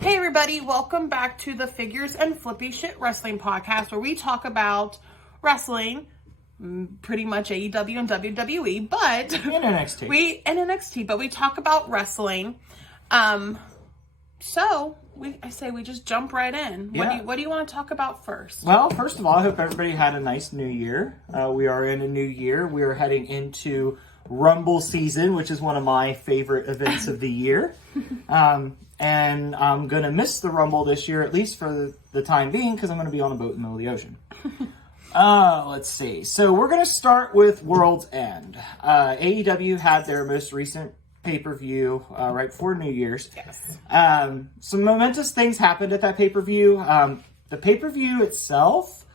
Hey everybody, welcome back to the Figures and Flippy Shit Wrestling Podcast, where we talk about wrestling, pretty much AEW and WWE, but in NXT. But we talk about wrestling. I say we just jump right in. Yeah. What do you want to talk about first? Well, first of all, I hope everybody had a nice new year. We are in a new year. We are heading into Rumble season, which is one of my favorite events of the year. And I'm going to miss the Rumble this year, at least for the time being, because I'm going to be on a boat in the middle of the ocean. Let's see. So we're going to start with World's End. AEW had their most recent pay-per-view right before New Year's. Yes. Some momentous things happened at that pay-per-view. The pay-per-view itself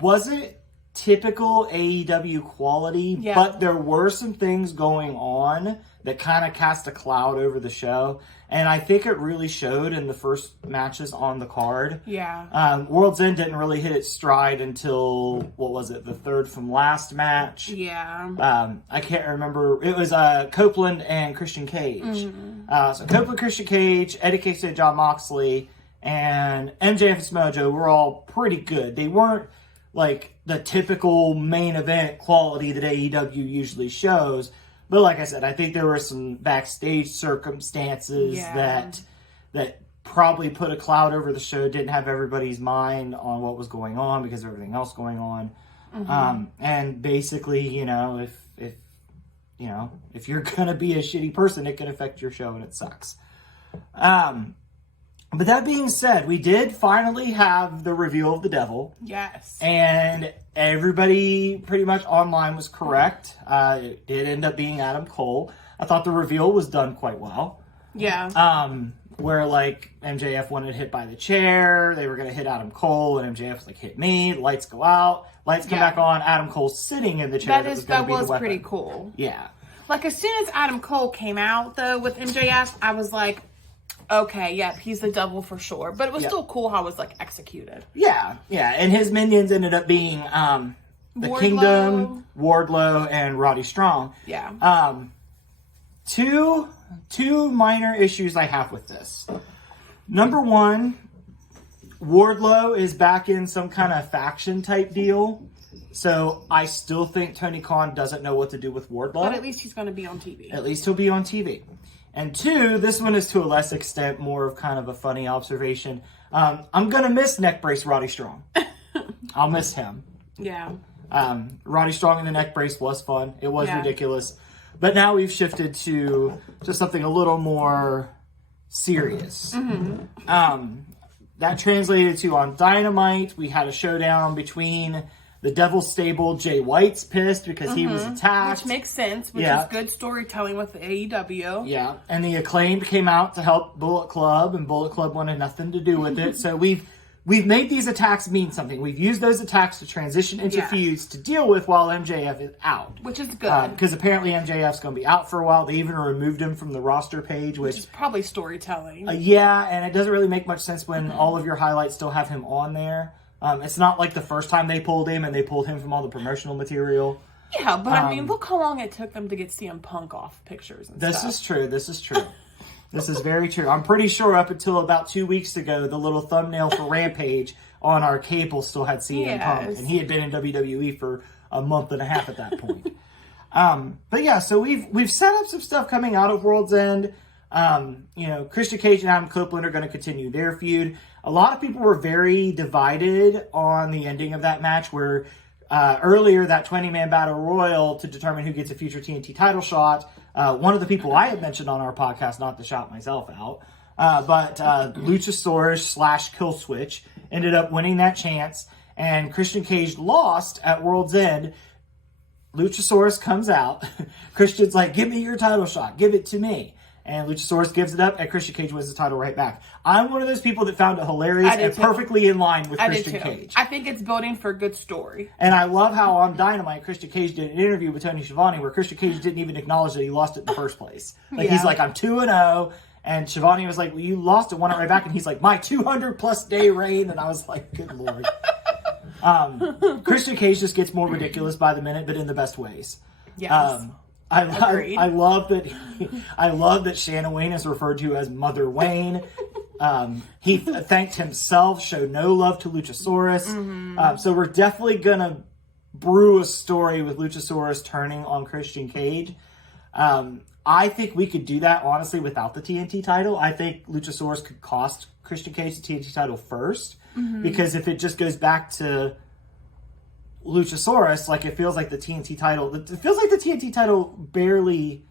wasn't typical AEW quality, but there were some things going on that kind of cast a cloud over the show. And I think it really showed in the first matches on the card. Yeah. World's End didn't really hit its stride until, the third from last match? Yeah. I can't remember. It was Copeland and Christian Cage. Mm-hmm. So Copeland, Christian Cage, Eddie Kingston, John Moxley, and MJF and Smojo were all pretty good. They weren't like the typical main event quality that AEW usually shows. But like I said, I think there were some backstage circumstances that probably put a cloud over the show, didn't have everybody's mind on what was going on because of everything else going on. Mm-hmm. And basically, if you're going to be a shitty person, it can affect your show and it sucks. But that being said, we did finally have the reveal of the devil. Yes. And everybody pretty much online was correct. It did end up being Adam Cole. I thought the reveal was done quite well. Yeah. Where like MJF wanted hit by the chair, they were going to hit Adam Cole, and MJF was like, hit me, lights go out, lights come back on, Adam Cole sitting in the chair. That was pretty cool. Yeah. Like as soon as Adam Cole came out though with MJF, I was like, okay, yep, he's the devil for sure. But it was still cool how it was, like, executed. Yeah, and his minions ended up being the Wardlow. Kingdom, Wardlow, and Roddy Strong. Yeah. Two minor issues I have with this. Number one, Wardlow is back in some kind of faction type deal. So I still think Tony Khan doesn't know what to do with Wardlow. But at least he's going to be on TV. At least he'll be on TV. And two, this one is to a less extent more of kind of a funny observation. I'm going to miss neck brace Roddy Strong. I'll miss him. Yeah. Roddy Strong in the neck brace was fun. It was ridiculous. But now we've shifted to just something a little more serious. Mm-hmm. That translated to on Dynamite, we had a showdown between the Devil's Stable. Jay White's pissed because he was attacked. Which makes sense, which is good storytelling with the AEW. Yeah, and the Acclaimed came out to help Bullet Club, and Bullet Club wanted nothing to do with it. So we've made these attacks mean something. We've used those attacks to transition into feuds to deal with while MJF is out. Which is good. Because apparently MJF's going to be out for a while. They even removed him from the roster page. Which is probably storytelling. Yeah, and it doesn't really make much sense when all of your highlights still have him on there. It's not like the first time they pulled him and they pulled him from all the promotional material. Yeah, but I mean, look how long it took them to get CM Punk off pictures and stuff. This is true. This is very true. I'm pretty sure up until about 2 weeks ago, the little thumbnail for Rampage on our cable still had CM Punk. And he had been in WWE for a month and a half at that point. But yeah, so we've set up some stuff coming out of World's End. Christian Cage and Adam Copeland are going to continue their feud. A lot of people were very divided on the ending of that match where earlier that 20-man battle royal to determine who gets a future TNT title shot. One of the people I had mentioned on our podcast, not to shout myself out, but Luchasaurus / Killswitch ended up winning that chance, and Christian Cage lost at World's End. Luchasaurus comes out. Christian's like, give me your title shot. Give it to me. And Luchasaurus gives it up, and Christian Cage wins the title right back. I'm one of those people that found it hilarious and perfectly in line with Christian Cage. I think it's building for a good story. And I love how on Dynamite, Christian Cage did an interview with Tony Schiavone where Christian Cage didn't even acknowledge that he lost it in the first place. He's like, I'm 2-0. And Schiavone was like, well, you lost it, won it right back. And he's like, my 200-plus day reign. And I was like, good Lord. Christian Cage just gets more ridiculous by the minute, but in the best ways. Yes. I love that Shanna Wayne is referred to as Mother Wayne. He thanked himself, showed no love to Luchasaurus. So we're definitely going to brew a story with Luchasaurus turning on Christian Cage. I think we could do that, honestly, without the TNT title. I think Luchasaurus could cost Christian Cage the TNT title first. Because if it just goes back to Luchasaurus, like, it feels like the TNT title barely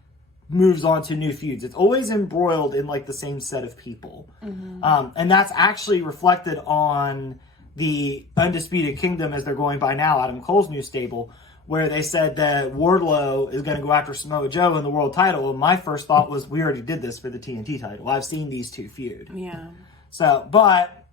moves on to new feuds. It's always embroiled in, like, the same set of people. And that's actually reflected on the Undisputed Kingdom, as they're going by now, Adam Cole's new stable, where they said that Wardlow is going to go after Samoa Joe in the world title. And my first thought was, we already did this for the TNT title. I've seen these two feud. Yeah. So, but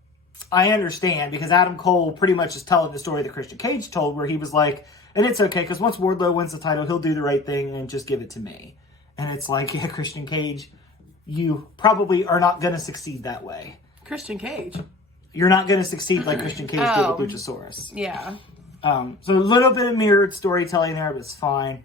I understand, because Adam Cole pretty much is telling the story that Christian Cage told, where he was like, and it's okay, because once Wardlow wins the title, he'll do the right thing and just give it to me. And it's like, yeah, Christian Cage, you probably are not going to succeed that way. Christian Cage? You're not going to succeed like Christian Cage did with Luchasaurus. Yeah. So a little bit of mirrored storytelling there, but it's fine.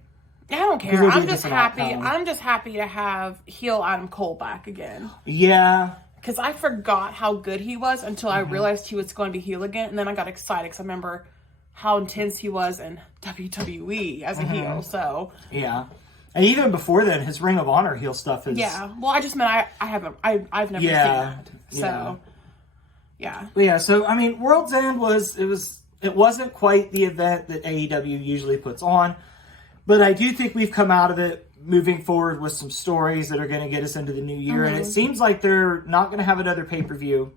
I don't care. I'm just happy. I'm just happy to have heel Adam Cole back again. Yeah. Because I forgot how good he was until I realized he was going to be heel again. And then I got excited because I remember how intense he was in WWE as a heel. So. Yeah. And even before then, his Ring of Honor heel stuff is... Yeah. Well, I just meant I've never seen that. So, yeah. But yeah, so, I mean, World's End it wasn't quite the event that AEW usually puts on. But I do think we've come out of it moving forward with some stories that are going to get us into the new year. And it seems like they're not going to have another pay-per-view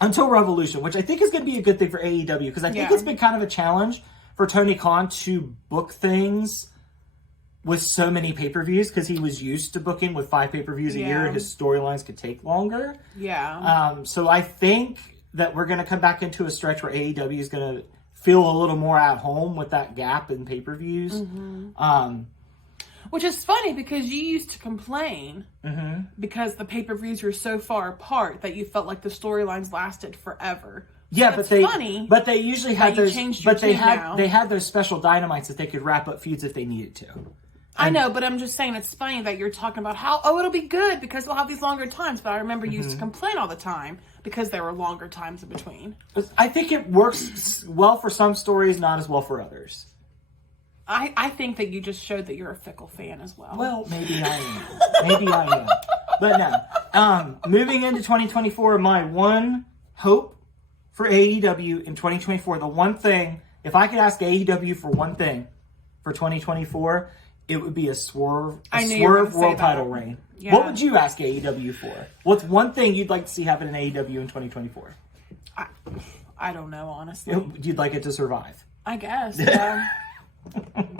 until Revolution, which I think is going to be a good thing for AEW. Because I think it's been kind of a challenge for Tony Khan to book things with so many pay-per-views, because he was used to booking with 5 pay-per-views a year, and his storylines could take longer. Yeah. So I think that we're going to come back into a stretch where AEW is going to feel a little more at home with that gap in pay-per-views. Which is funny, because you used to complain because the pay-per-views were so far apart that you felt like the storylines lasted forever. Yeah, so but they usually had those. But they had those special dynamites that they could wrap up feuds if they needed to. I know, but I'm just saying, it's funny that you're talking about how, it'll be good because we'll have these longer times. But I remember you used to complain all the time because there were longer times in between. I think it works well for some stories, not as well for others. I think that you just showed that you're a fickle fan as well. Well, maybe I am. But no. Moving into 2024, my one hope for AEW in 2024, the one thing, if I could ask AEW for one thing for 2024, it would be a swerve world title reign. Yeah. What would you ask AEW for? What's one thing you'd like to see happen in AEW in 2024? I don't know, honestly. You'd like it to survive? I guess, yeah.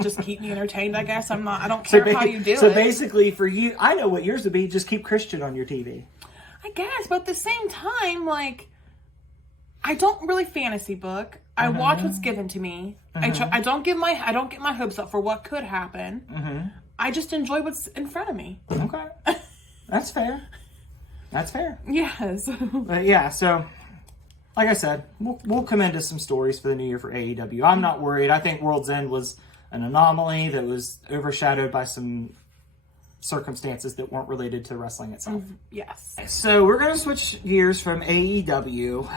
Just keep me entertained, I guess. I don't care how you do it. So basically for you, I know what yours would be, just keep Christian on your TV. I guess, but at the same time, like, I don't really fantasy book. I watch what's given to me. I don't get my hopes up for what could happen. I just enjoy what's in front of me. Okay, that's fair. Yes. But yeah, so like I said, we'll come into some stories for the new year for AEW. I'm not worried. I think World's End was an anomaly that was overshadowed by some circumstances that weren't related to wrestling itself. Yes. So we're going to switch gears from AEW.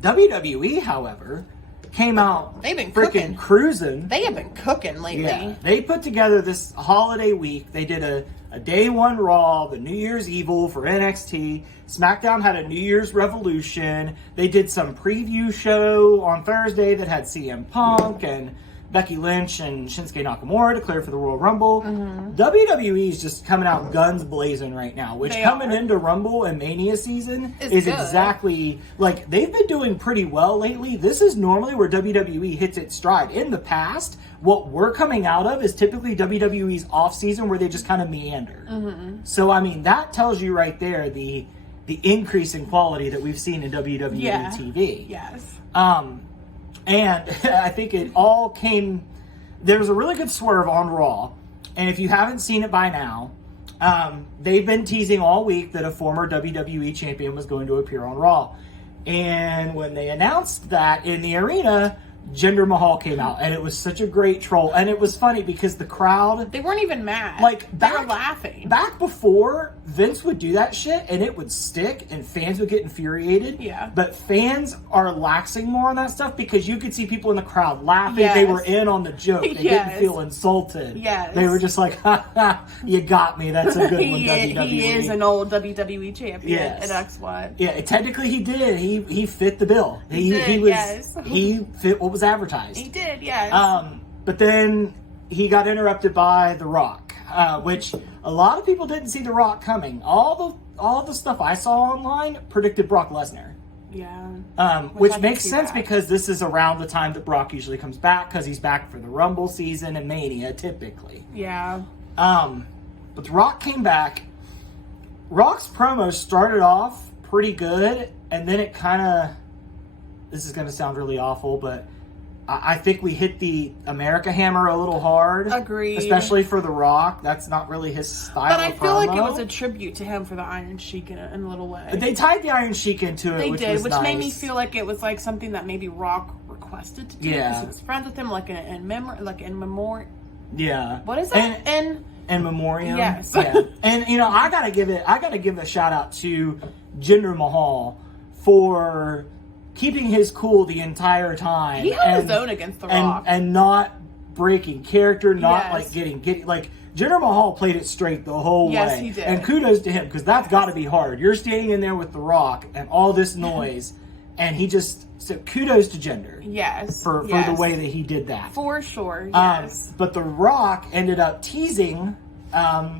WWE, however, came out. They've been freaking cruising. They have been cooking lately. Yeah. They put together this holiday week. They did a day one Raw, the New Year's Evil for NXT. SmackDown had a New Year's Revolution. They did some preview show on Thursday that had CM Punk and Becky Lynch and Shinsuke Nakamura declared for the Royal Rumble. WWE is just coming out guns blazing right now, which coming into Rumble and Mania season is exactly, like, they've been doing pretty well lately. This is normally where WWE hits its stride. In the past, what we're coming out of is typically WWE's off season where they just kind of meander. So, I mean, that tells you right there the increase in quality that we've seen in WWE TV. Yes. And I think it all came... There was a really good swerve on Raw. And if you haven't seen it by now, they've been teasing all week that a former WWE champion was going to appear on Raw. And when they announced that in the arena, Jinder Mahal came out, and it was such a great troll. And it was funny because the crowd... They weren't even mad. They were laughing. Back before, Vince would do that shit, and it would stick, and fans would get infuriated. Yeah. But fans are laxing more on that stuff because you could see people in the crowd laughing. Yes. They were in on the joke. They didn't feel insulted. Yes. They were just like, ha ha, you got me. That's a good one, WWE. He is an old WWE champion at X1. Yeah, technically he did. He fit the bill. He fit what was advertised. He did, yes. But then he got interrupted by The Rock, which a lot of people didn't see The Rock coming. All the stuff I saw online predicted Brock Lesnar. Yeah. Which makes sense because this is around the time that Brock usually comes back because he's back for the Rumble season and Mania typically. Yeah. But The Rock came back. Rock's promo started off pretty good, and then it kind of... This is going to sound really awful, but I think we hit the America Hammer a little hard. Agreed. Especially for The Rock. That's not really his style. But I feel like it was a tribute to him for the Iron Sheik in a little way. They tied the Iron Sheik into it, which made me feel like it was like something that maybe Rock requested to do. Yeah. Because he was friends with him, like in memoriam. Yeah. What is that? In memoriam. Yes. Yeah. And I gotta give a shout out to Jinder Mahal for keeping his cool the entire time. He held his own against The Rock. And not breaking character, not like getting like Jinder Mahal played it straight the whole way. Yes, he did. And kudos to him because that's got to be hard. You're standing in there with The Rock and all this noise, and he just kudos to Jinder. Yes. For the way that he did that. For sure. Yes. But The Rock ended up teasing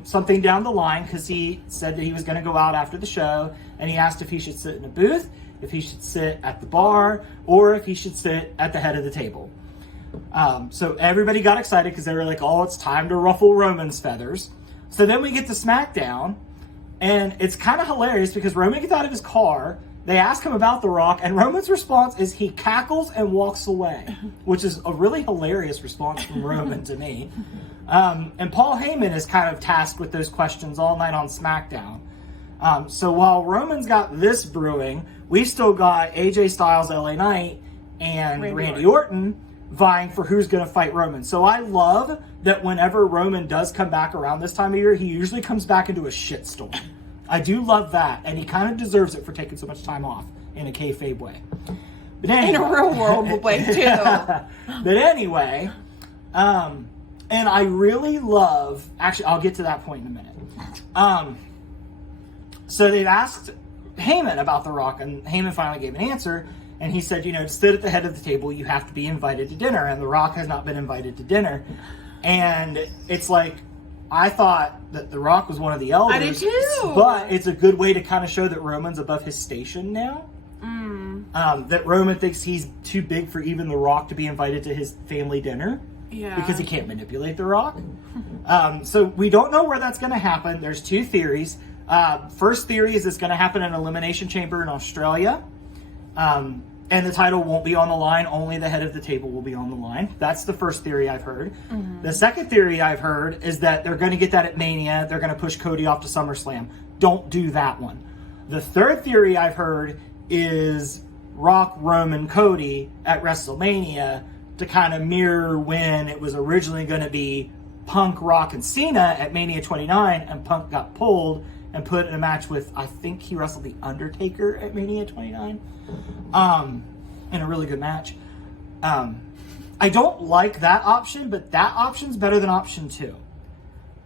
something down the line because he said that he was going to go out after the show, and he asked if he should sit in a booth, if he should sit at the bar, or if he should sit at the head of the table. So everybody got excited because they were like, oh, it's time to ruffle Roman's feathers. So then we get to SmackDown, and it's kind of hilarious because Roman gets out of his car, they ask him about The Rock, and Roman's response is he cackles and walks away, which is a really hilarious response from Roman to me. And Paul Heyman is kind of tasked with those questions all night on SmackDown. So while Roman's got this brewing, we've still got AJ Styles, LA Knight, and Randy Orton vying for who's going to fight Roman. So I love that whenever Roman does come back around this time of year, he usually comes back into a shitstorm. I do love that, and he kind of deserves it for taking so much time off in a kayfabe way. But anyway, in a real world way, too. But anyway, and I really love... Actually, I'll get to that point in a minute. So they've asked Heyman about The Rock, and Heyman finally gave an answer, and he said, to sit at the head of the table, you have to be invited to dinner, and The Rock has not been invited to dinner. And it's like, I thought that The Rock was one of the elders. I did too. But it's a good way to kind of show that Roman's above his station now. That Roman thinks he's too big for even The Rock to be invited to his family dinner. Yeah. Because he can't manipulate The Rock. So we don't know where that's going to happen. There's two theories. First theory is it's going to happen in an Elimination Chamber in Australia. And the title won't be on the line. Only the head of the table will be on the line. That's the first theory I've heard. Mm-hmm. The second theory I've heard is that they're going to get that at Mania. They're going to push Cody off to SummerSlam. Don't do that one. The third theory I've heard is Rock, Roman, Cody at WrestleMania to kind of mirror when it was originally going to be Punk, Rock, and Cena at Mania 29, and Punk got pulled and put in a match with, I think he wrestled The Undertaker at Mania 29. In a really good match. I don't like that option, but that option's better than option 2.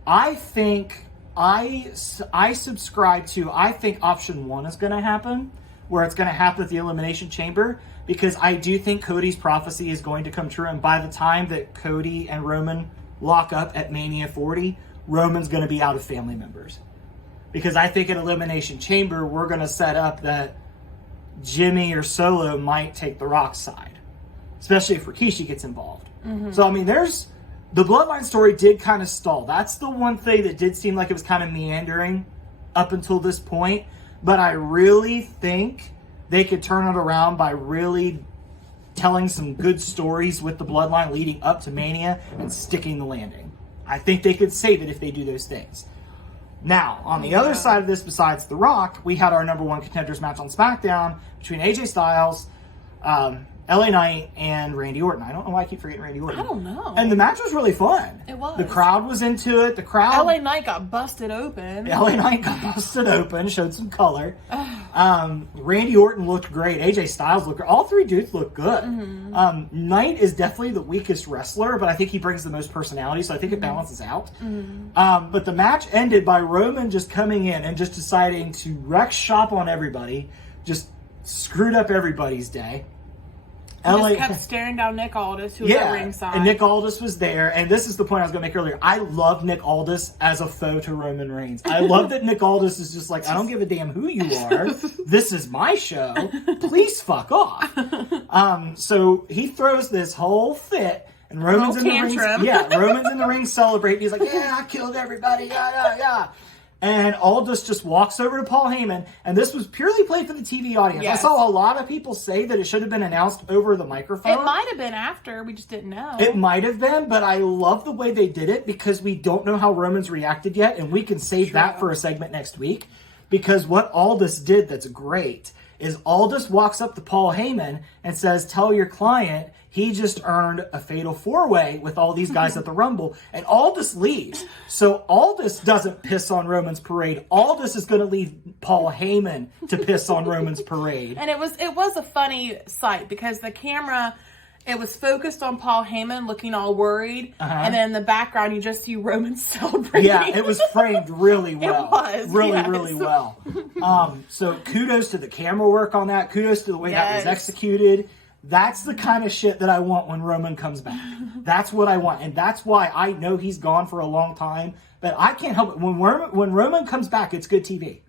I think I subscribe to, I think option 1 is going to happen, where it's going to happen at the Elimination Chamber, because I do think Cody's prophecy is going to come true, and by the time that Cody and Roman lock up at Mania 40, Roman's going to be out of family members. Because I think at Elimination Chamber, we're going to set up that Jimmy or Solo might take The Rock's side, especially if Rikishi gets involved. Mm-hmm. So, I mean, there's... The Bloodline story did kind of stall. That's the one thing that did seem like it was kind of meandering up until this point. But I really think they could turn it around by really telling some good stories with the Bloodline leading up to Mania and sticking the landing. I think they could save it if they do those things. Now, on the other side of this, besides The Rock, we had our number 1 contenders match on SmackDown between AJ Styles, LA Knight and Randy Orton. I don't know why I keep forgetting Randy Orton. I don't know. And the match was really fun. It was. The crowd was into it. The crowd. LA Knight got busted open. LA Knight got busted open, showed some color. Randy Orton looked great. AJ Styles looked great. All three dudes looked good. Knight is definitely the weakest wrestler, but I think he brings the most personality, so I think it balances out. But the match ended by Roman just coming in and just deciding to wreck shop on everybody, just screwed up everybody's day. Just kept staring down Nick Aldis, who was at ringside. And Nick Aldis was there. And this is the point I was going to make earlier. I love Nick Aldis as a foe to Roman Reigns. I love that Nick Aldis is just like, I don't give a damn who you are. This is my show. Please fuck off. So he throws this whole fit. And Roman's in the ring. Yeah, Roman's in the ring celebrating. He's like, yeah, I killed everybody. Yeah. And Aldis just walks over to Paul Heyman, and this was purely played for the TV audience. Yes. I saw a lot of people say that it should have been announced over the microphone. It might have been after, we just didn't know. It might have been, but I love the way they did it because we don't know how Roman's reacted yet, and we can save that for a segment next week. Because what Aldis did that's great is Aldis walks up to Paul Heyman and says, tell your client he just earned a fatal 4-way with all these guys at the Rumble. And Aldis leaves. So Aldis doesn't piss on Roman's parade. Aldis is going to leave Paul Heyman to piss on Roman's parade. And it was a funny sight because the camera, it was focused on Paul Heyman looking all worried. And then in the background, you just see Roman celebrating. Yeah, it was framed really well. It was. Really well. So kudos to the camera work on that. Kudos to the way that was executed. That's the kind of shit that I want when Roman comes back. That's what I want. And that's why I know he's gone for a long time. But I can't help it. When Roman comes back, it's good TV.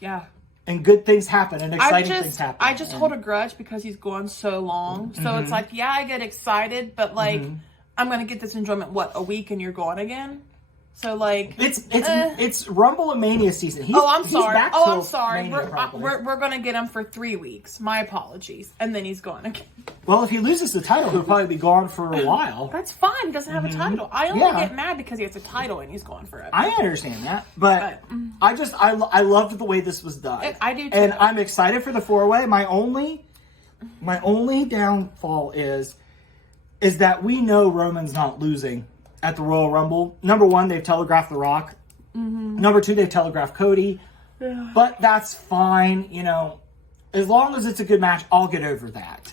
Yeah. And good things happen and exciting things happen. I just hold a grudge because he's gone so long. So it's like, yeah, I get excited. But like, I'm going to get this enjoyment, a week and you're gone again? So like it's Rumble and Mania season. I'm sorry. We're gonna get him for 3 weeks. My apologies. And then he's gone again. Well, if he loses the title, he'll probably be gone for a while. That's fine. He doesn't have a title. I only get mad because he has a title and he's gone forever. I understand that, but I loved the way this was done. I do too. And I'm excited for the 4-way. My only downfall is that we know Roman's not losing at the Royal Rumble. Number one, they've telegraphed The Rock. Number two, they've telegraphed Cody. But that's fine. You know, as long as it's a good match, I'll get over that.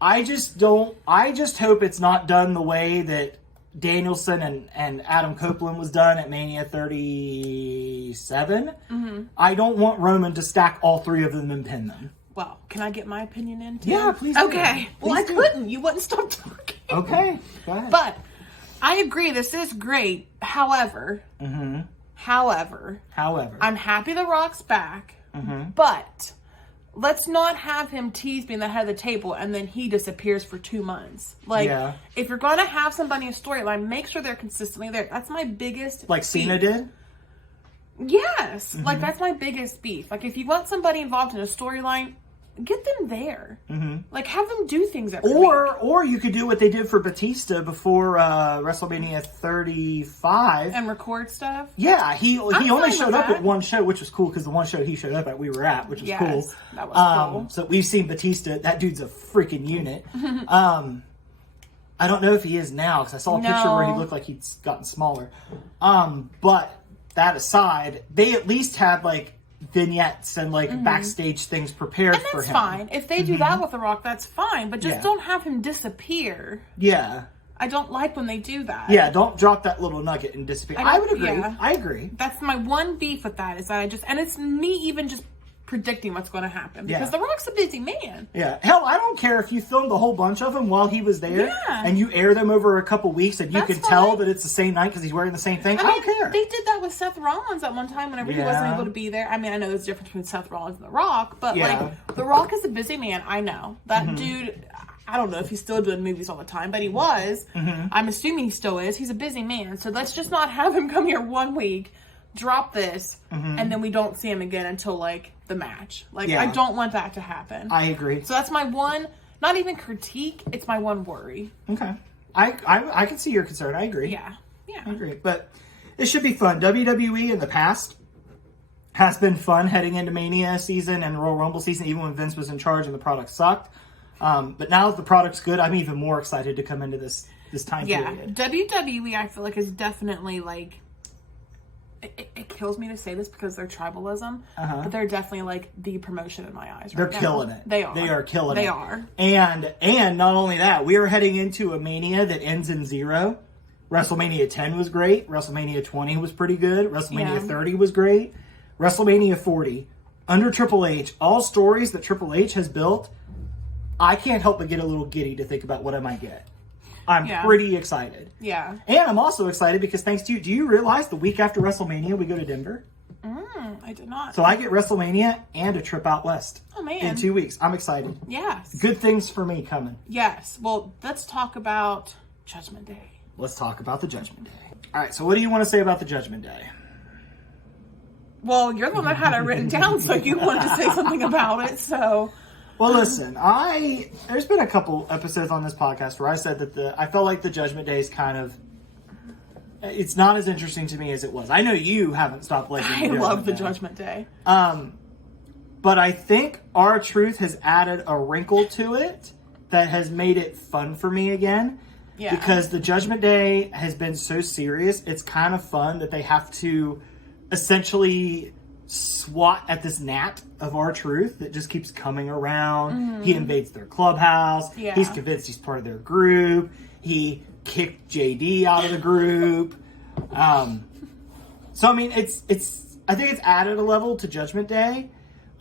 I just hope it's not done the way that Danielson and Adam Copeland was done at Mania 37. I don't want Roman to stack all three of them and pin them. Well, can I get my opinion in too? Yeah, please. Okay. Well, I couldn't. You wouldn't stop talking. Okay, go ahead. But I agree, this is great. However, I'm happy The Rock's back, but let's not have him tease being the head of the table and then he disappears for 2 months. Like, if you're going to have somebody in a storyline, make sure they're consistently there. That's my biggest Like Cena did? Yes. Like, that's my biggest beef. Like, if you want somebody involved in a storyline, get them there. Like, have them do things every week. Or you could do what they did for Batista before WrestleMania 35 and record stuff. Yeah, he only showed up at one show, which was cool because the one show he showed up at we were at, which was cool. That was cool. So we've seen Batista. That dude's a freaking unit. I don't know if he is now because I saw a picture where he looked like he'd gotten smaller. But that aside, they at least had like vignettes and like backstage things prepared for him. That's fine. If they do that with The Rock, that's fine. But just don't have him disappear. Yeah. I don't like when they do that. Yeah, don't drop that little nugget and disappear. I would agree. Yeah. I agree. That's my one beef with that is that and it's me even just predicting what's going to happen because The Rock's a busy man. Yeah. Hell, I don't care if you filmed a whole bunch of them while he was there and you air them over a couple weeks and you can tell that it's the same night because he's wearing the same thing. I don't care. They did that with Seth Rollins at one time whenever he wasn't able to be there. I mean, I know there's a difference between Seth Rollins and The Rock, but like The Rock is a busy man. I know. That dude, I don't know if he's still doing movies all the time, but he was. I'm assuming he still is. He's a busy man. So let's just not have him come here 1 week, drop this, and then we don't see him again until like the match. Like I don't want that to happen. I agree. So that's my one, not even critique, it's my one worry. Okay. I can see your concern. I agree. Yeah. I agree. But it should be fun. WWE in the past has been fun heading into Mania season and Royal Rumble season, even when Vince was in charge and the product sucked. But now that the product's good, I'm even more excited to come into this time period. WWE, I feel like, is definitely like, it kills me to say this because they're tribalism, but they're definitely like the promotion in my eyes. They're killing it. They are. They are killing it. They are. And not only that, we are heading into a Mania that ends in 0. WrestleMania 10 was great. WrestleMania 20 was pretty good. WrestleMania 30 was great. WrestleMania 40, under Triple H, all stories that Triple H has built. I can't help but get a little giddy to think about what I might get. I'm pretty excited. Yeah. And I'm also excited because thanks to you, do you realize the week after WrestleMania we go to Denver? I did not. So I get WrestleMania and a trip out west. Oh, man. In 2 weeks. I'm excited. Yes. Good things for me coming. Yes. Well, let's talk about Judgment Day. Let's talk about the Judgment Day. All right, so what do you want to say about the Judgment Day? Well, you're the one that had it written down, so you wanted to say something about it, so... Well, listen, there's been a couple episodes on this podcast where I said that I felt like the Judgment Day is kind of, it's not as interesting to me as it was. I know you haven't stopped liking I love the Judgment Day. But I think R-Truth has added a wrinkle to it that has made it fun for me again. Yeah. Because the Judgment Day has been so serious, it's kind of fun that they have to essentially swat at this gnat of R-Truth that just keeps coming around. He invades their clubhouse. Yeah. He's convinced he's part of their group. He kicked JD out of the group. So I mean, I think it's added a level to Judgment Day.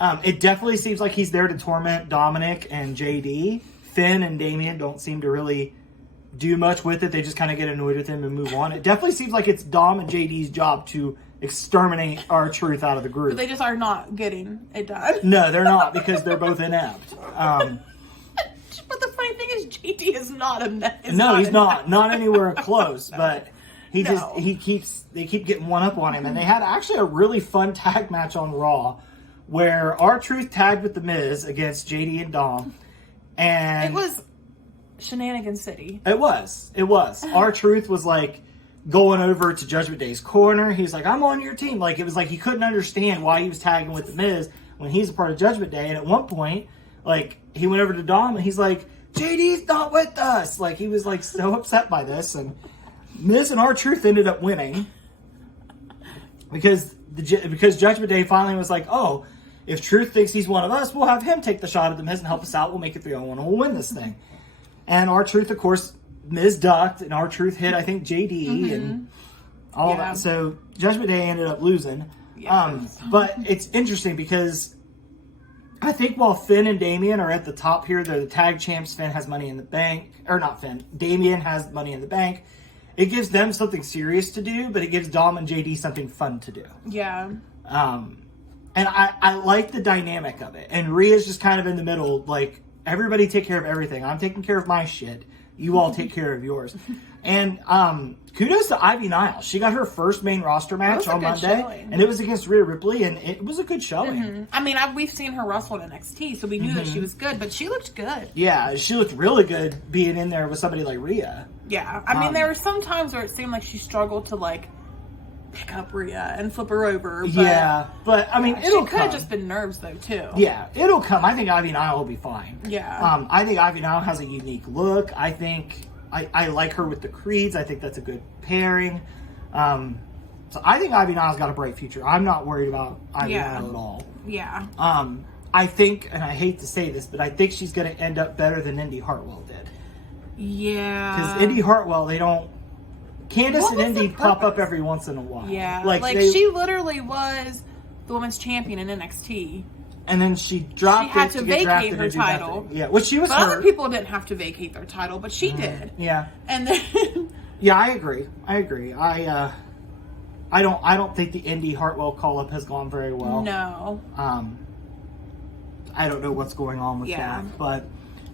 It definitely seems like he's there to torment Dominic and JD. Finn and Damian don't seem to really do much with it. They just kind of get annoyed with him and move on. It definitely seems like it's Dom and JD's job to exterminate R-Truth out of the group. But they just are not getting it done. No, they're not, because they're both inept. But the funny thing is, JD is not inept. He's not anywhere close. But they keep getting one up on him, and they had actually a really fun tag match on Raw, where R-Truth tagged with The Miz against JD and Dom, and it was Shenanigan City. It was. R-Truth was like going over to Judgment Day's corner. He's like, I'm on your team. Like, it was like he couldn't understand why he was tagging with The Miz when he's a part of Judgment Day. And at one point, like, he went over to Dom and he's like, JD's not with us. Like, he was like so upset by this. And Miz and R-Truth ended up winning because Judgment Day finally was like, oh, if Truth thinks he's one of us, we'll have him take the shot at The Miz and help us out. We'll make it 3-on-1 and we'll win this thing. And R-Truth, of course, Miz ducked, and R-Truth hit, I think, JD and all that. So Judgment Day ended up losing. But it's interesting because I think while Finn and Damian are at the top here, they're the tag champs. Finn has Money in the Bank. Or not Finn. Damian has Money in the Bank. It gives them something serious to do, but it gives Dom and JD something fun to do. Yeah. And I like the dynamic of it. And Rhea's just kind of in the middle, like, everybody take care of everything. I'm taking care of my shit. You all take care of yours. And kudos to Ivy Nile. She got her first main roster match on Monday. And it was against Rhea Ripley, and it was a good showing. I mean, we've seen her wrestle in NXT, so we knew that she was good, but she looked good. Yeah, she looked really good being in there with somebody like Rhea. Yeah. I mean, there were some times where it seemed like she struggled to, like, pick up Rhea and flip her over. But I mean, it'll come. She could have just been nerves, though, too. Yeah, it'll come. I think Ivy Nile will be fine. Yeah. I think Ivy Nile has a unique look. I think I like her with the Creeds. I think that's a good pairing. So I think Ivy Nile's got a bright future. I'm not worried about Ivy Nile at all. Yeah. I think, and I hate to say this, but I think she's going to end up better than Indy Hartwell did. Yeah. Because Indy Hartwell, they don't... Candice and Indy pop up every once in a while. Yeah. Like she literally was the women's champion in NXT. And then she dropped She had to vacate her title. Yeah, which she was But hurt. other people didn't have to vacate their title, but she did. Yeah. And then... Yeah, I agree. I don't think the Indy Hartwell call-up has gone very well. No. I don't know what's going on with that. But...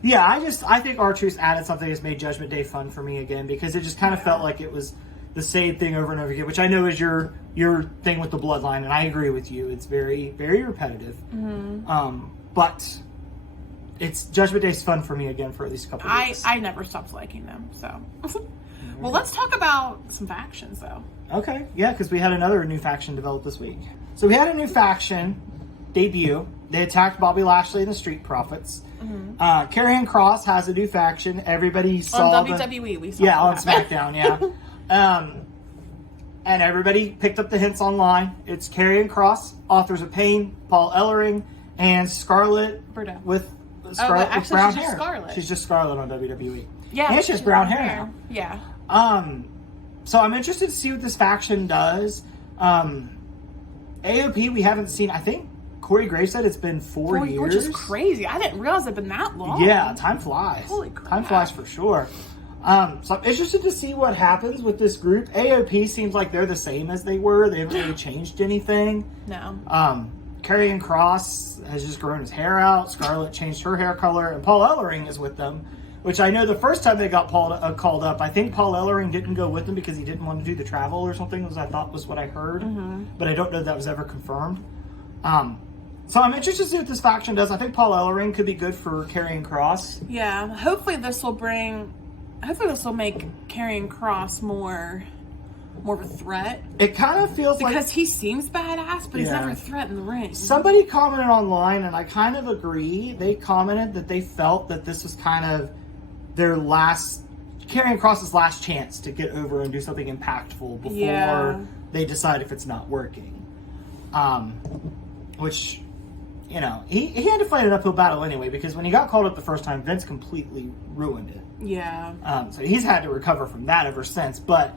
Yeah, I think R-Truth added something that's made Judgment Day fun for me again, because it just kind of felt like it was the same thing over and over again, which I know is your thing with the Bloodline, and I agree with you. It's very, very repetitive. But it's Judgment Day's fun for me again for at least a couple of weeks. I never stopped liking them, so. Well, let's talk about some factions, though. Okay, yeah, because we had another new faction develop this week. So we had a new faction debut. They attacked Bobby Lashley and the Street Profits. Karrion Kross has a new faction. Everybody saw on WWE. We saw on SmackDown. Yeah. And everybody picked up the hints online. It's Karrion Kross, Authors of Pain, Paul Ellering, and Scarlett Bordeaux. with Scarlett with brown she's hair. just Scarlett. She's just Scarlett on WWE. Yeah, and she has brown hair now. Yeah. So I'm interested to see what this faction does. AOP we haven't seen. I think Corey Graves said it's been 4 years. Which is crazy. I didn't realize it'd been that long. Yeah, time flies. Holy crap. Time flies for sure. So I'm interested to see what happens with this group. AOP seems like they're the same as they were. They haven't really changed anything. No. Karrion Kross has just grown his hair out. Scarlett changed her hair color. And Paul Ellering is with them, which I know the first time they got called up, I think Paul Ellering didn't go with them because he didn't want to do the travel or something, as I thought was what I heard. But I don't know if that was ever confirmed. So I'm interested to see what this faction does. I think Paul Ellering could be good for Karrion Kross. Yeah. Hopefully this will make Karrion Kross more of a threat. It kind of feels because he seems badass, but he's never a threat in the ring. Somebody commented online, and I kind of agree. They commented that they felt that this was kind of their Karrion Kross's last chance to get over and do something impactful before they decide if it's not working. Which, you know, he had to fight an uphill battle anyway, because when he got called up the first time, Vince completely ruined it. Yeah. So he's had to recover from that ever since. But,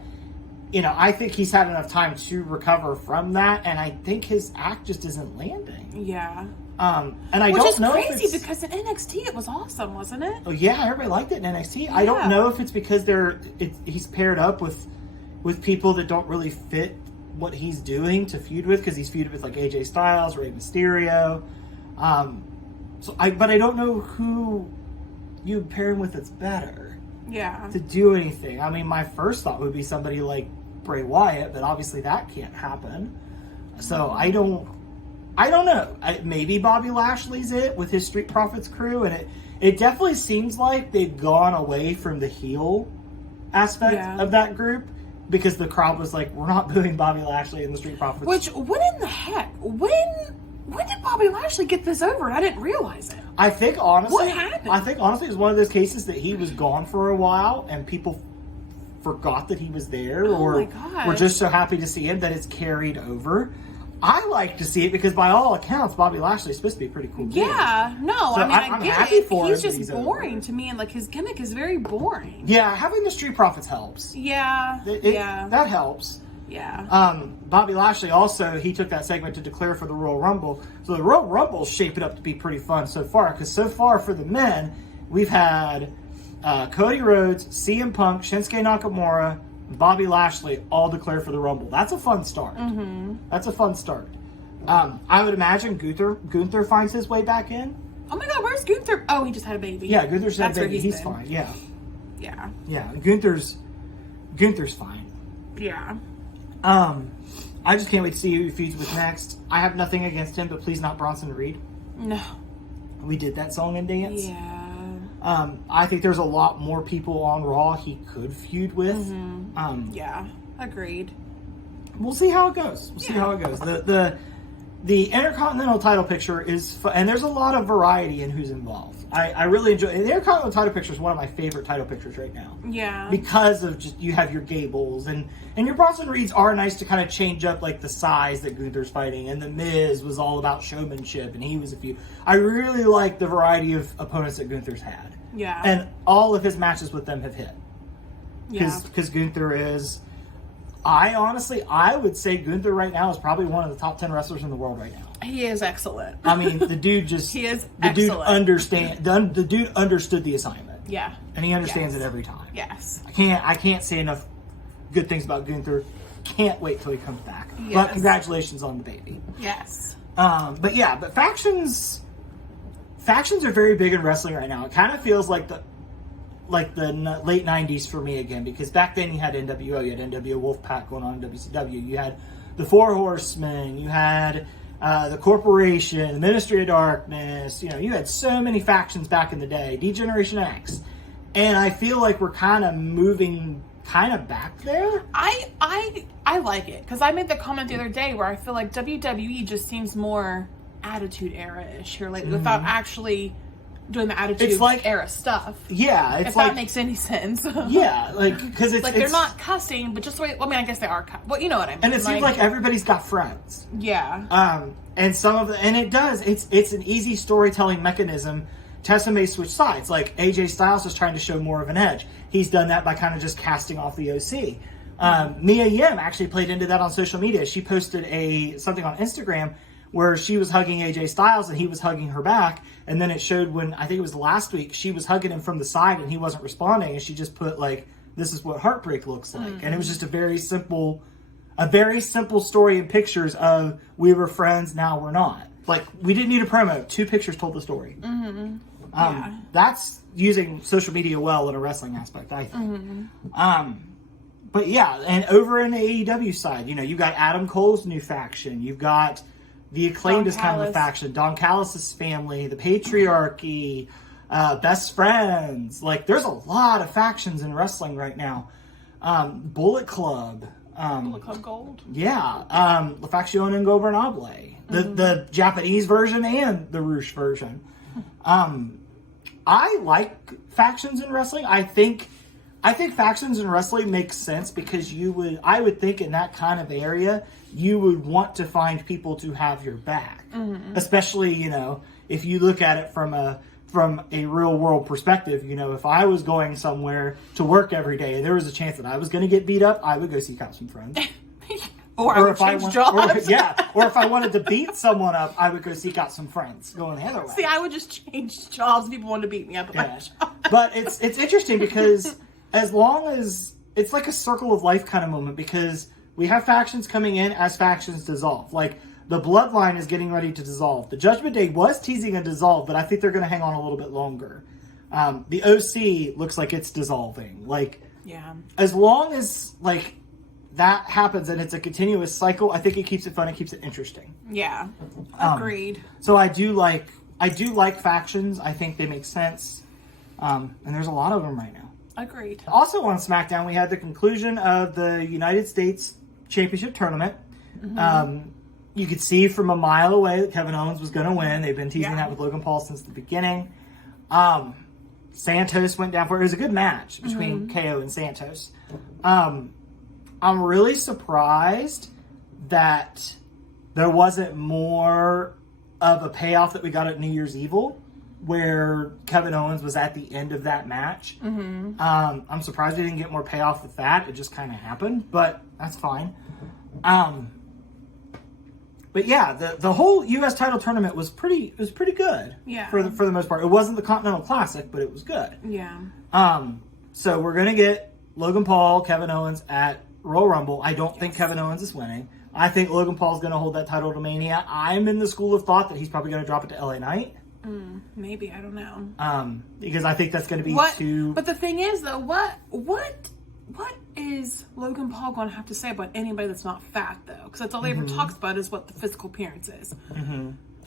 you know, I think he's had enough time to recover from that, and I think his act just isn't landing. Yeah. And I don't know Which is crazy if because in NXT it was awesome, wasn't it? Oh yeah, everybody liked it in NXT. Yeah. I don't know if it's because he's paired up with people that don't really fit what he's doing to feud with, because he's feuded with like AJ Styles, Rey Mysterio. But I don't know who you pair him with that's better. Yeah. To do anything. I mean, my first thought would be somebody like Bray Wyatt, but obviously that can't happen. So I don't know. Maybe Bobby Lashley's it with his Street Profits crew, and it definitely seems like they've gone away from the heel aspect of that group, because the crowd was like, we're not booing Bobby Lashley in the Street Profits. Which, what in the heck? When did Bobby Lashley get this over? I didn't realize it. I think honestly, what happened? It was one of those cases that he was gone for a while and people forgot that he was there, or were just so happy to see him that it's carried over. I like to see it because, by all accounts, Bobby Lashley is supposed to be a pretty cool dude. Yeah, no, so I mean, I'm I get happy it. for He's him just boring to me, and like his gimmick is very boring. Yeah, having the Street Profits helps. Yeah, that helps. Yeah. Bobby Lashley also, he took that segment to declare for the Royal Rumble. So the Royal Rumble is shaping up to be pretty fun so far, because so far for the men, we've had Cody Rhodes, CM Punk, Shinsuke Nakamura, and Bobby Lashley all declare for the Rumble. That's a fun start. That's a fun start. I would imagine Gunther finds his way back in. Oh my God, where's Gunther? Oh, he just had a baby. Yeah, Gunther's had a baby. He's fine. Yeah. Yeah. Yeah, Gunther's fine. Yeah. I just can't wait to see who he feuds with next. I have nothing against him, but please not Bronson Reed. No. We did that song and dance. Yeah. I think there's a lot more people on Raw he could feud with. Yeah, agreed. We'll see how it goes. We'll see how it goes. The Intercontinental title picture is fun, and there's a lot of variety in who's involved. I really enjoy it. The Intercontinental title picture is one of my favorite title pictures right now. Yeah. Because of just, you have your Gables, and your Bronson Reeds are nice to kind of change up like the size that Gunther's fighting, and the Miz was all about showmanship, and he was a few. I really like the variety of opponents that Gunther's had. Yeah. And all of his matches with them have hit. Yeah. Because Gunther is... I would say Gunther right now is probably one of the top 10 wrestlers in the world right now. He is excellent. I mean, the dude just... He is the excellent. The dude understood the assignment. Yeah. And he understands it every time. Yes. I can't say enough good things about Gunther. Can't wait till he comes back. Yes. But congratulations on the baby. Yes. But factions are very big in wrestling right now. It kind of feels like the late 90s for me again, because back then you had NWO, you had NWO Wolfpack going on in WCW, you had the Four Horsemen, you had the Corporation, the Ministry of Darkness, you had so many factions back in the day, D-Generation X, and I feel like we're kind of moving back there. I like it, because I made the comment the other day where I feel like WWE just seems more Attitude Era-ish here lately without actually doing the Attitude Era stuff. Yeah, it's if that makes any sense. Yeah, because it's they're not cussing, but just the way. Well, I mean, I guess they are. Well, you know what I mean. And it seems like everybody's got friends. Yeah. And some of and it does. It's an easy storytelling mechanism. Tessa may switch sides. Like AJ Styles is trying to show more of an edge. He's done that by kind of just casting off the OC. Mia Yim actually played into that on social media. She posted something on Instagram where she was hugging AJ Styles and he was hugging her back. And then it showed when, I think it was last week, she was hugging him from the side and he wasn't responding. And she just put this is what heartbreak looks like. And it was just a very simple story in pictures of we were friends, now we're not. We didn't need a promo. 2 pictures told the story. That's using social media well in a wrestling aspect, I think. But yeah, and over in the AEW side, you've got Adam Cole's new faction. You've got the Acclaimed is kind of a faction. Don Callis' family, the Patriarchy, Best Friends. There's a lot of factions in wrestling right now. Bullet Club. Bullet Club Gold. Yeah. La Facción Ingobernable. The Japanese version and the Rush version. I like factions in wrestling. I think factions in wrestling make sense because I would think in that kind of area, you would want to find people to have your back. Especially, if you look at it from a real world perspective, if I was going somewhere to work every day and there was a chance that I was going to get beat up, I would go seek out some friends. or if I change jobs. Or if I wanted to beat someone up, I would go seek out some friends going the other way. See, I would just change jobs if people wanted to beat me up at my job. But it's interesting because as long as it's like a circle of life kind of moment, because we have factions coming in as factions dissolve. The Bloodline is getting ready to dissolve. The Judgment Day was teasing a dissolve, but I think they're going to hang on a little bit longer. The OC looks like it's dissolving. As long as that happens and it's a continuous cycle, I think it keeps it fun and keeps it interesting. Yeah, agreed. So I do like factions. I think they make sense, and there's a lot of them right now. Agreed. Also on SmackDown, we had the conclusion of the United States Championship Tournament. You could see from a mile away that Kevin Owens was going to win. They've been teasing that with Logan Paul since the beginning. Santos went down for it. It was a good match between KO and Santos. I'm really surprised that there wasn't more of a payoff that we got at New Year's Evil, where Kevin Owens was at the end of that match. I'm surprised we didn't get more payoff with that. It just kind of happened, but that's fine. But yeah, the whole U.S. title tournament was pretty good. Yeah. For the most part, it wasn't the Continental Classic, but it was good. Yeah. So we're gonna get Logan Paul, Kevin Owens at Royal Rumble. I don't think Kevin Owens is winning. I think Logan Paul's gonna hold that title to Mania. I'm in the school of thought that he's probably gonna drop it to LA Knight. Maybe, I don't know. Because I think that's going to be too. But the thing is, though, what is Logan Paul going to have to say about anybody that's not fat, though? Because that's all he ever talks about is what the physical appearance is.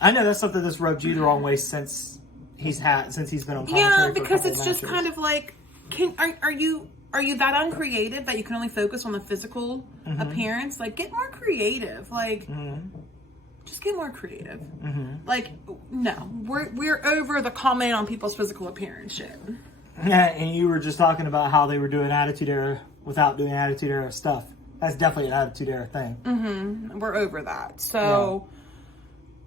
I know that's something that's rubbed you the wrong way since he's been on commentary. Yeah, because it's just kind of like, are you that uncreative that you can only focus on the physical appearance? Get more creative. Just get more creative. No, we're over the comment on people's physical appearance shit. Yeah, and you were just talking about how they were doing Attitude Era without doing Attitude Era stuff. That's definitely an Attitude Era thing. We're over that. So,